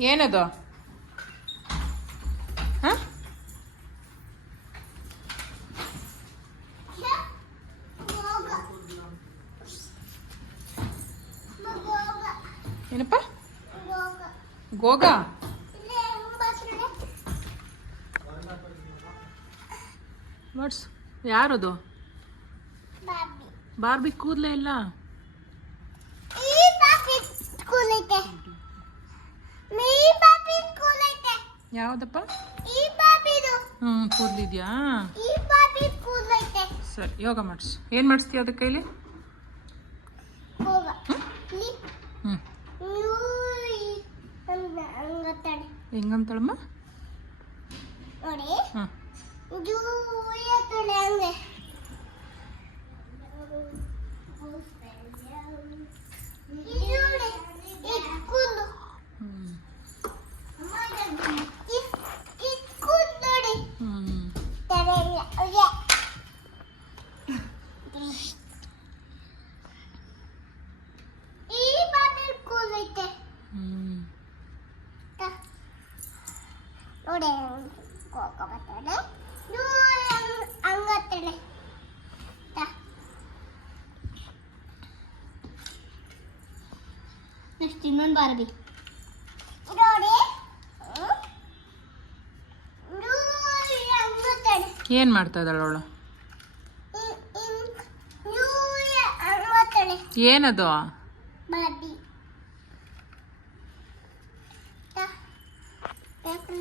ಏನದು? ಹಾಂ? ಏನಪ್ಪ? ಗೋಗ? ವಾಟ್ಸ್ ಯಾರದು? ಬಾರ್ಬಿ ಕೂದಲೇ ಇಲ್ಲ. ಯಾವುದಪ್ಪ? ಹ್ಞೂ ಕೂದಲಿದ್ಯಾ? ಸರಿ ಯೋಗ ಮಾಡಿಸು. ಏನು ಮಾಡಿಸ್ತೀಯ ಅದಕ್ಕೆ ಕೈಲಿ? ಹ್ಞೂ ಹೆಂಗಂತಳಮ್ಮ? ಹಾಂ ಜೂಯತಡೆ ಹಂಗೆ ಇದು ನೋಡಿ, ಇದು ಕೂದ್ಲು. ಹ್ಞೂ ಇದ್- ಇದ್ ಕೂದ್ಲು ನೋಡಿ. ಹ್ಞೂ ತಲೆ ಇಲ್ಲ. ಉಯ್ಯ. ಈ ಬಾಟಲ್ ಕೂದ್ಲು ಐತೆ. ಹ್ಞೂ ತ. ನೋಡಿ ಕೋಕ ಬರ್ತಾನೆ ನೋಡಿ ಹಂಗ್- ಹಂಗತ್ತಾನೆ ನೆಕ್ಸ್ಟ್ ಇನ್ನೊಂದು ಬಾರ್ಬಿ ನೋಡಿ ಏನು ಮಾಡ್ತಾ ಇದ್ದಾಳೆ ಅವಳು ಏನದು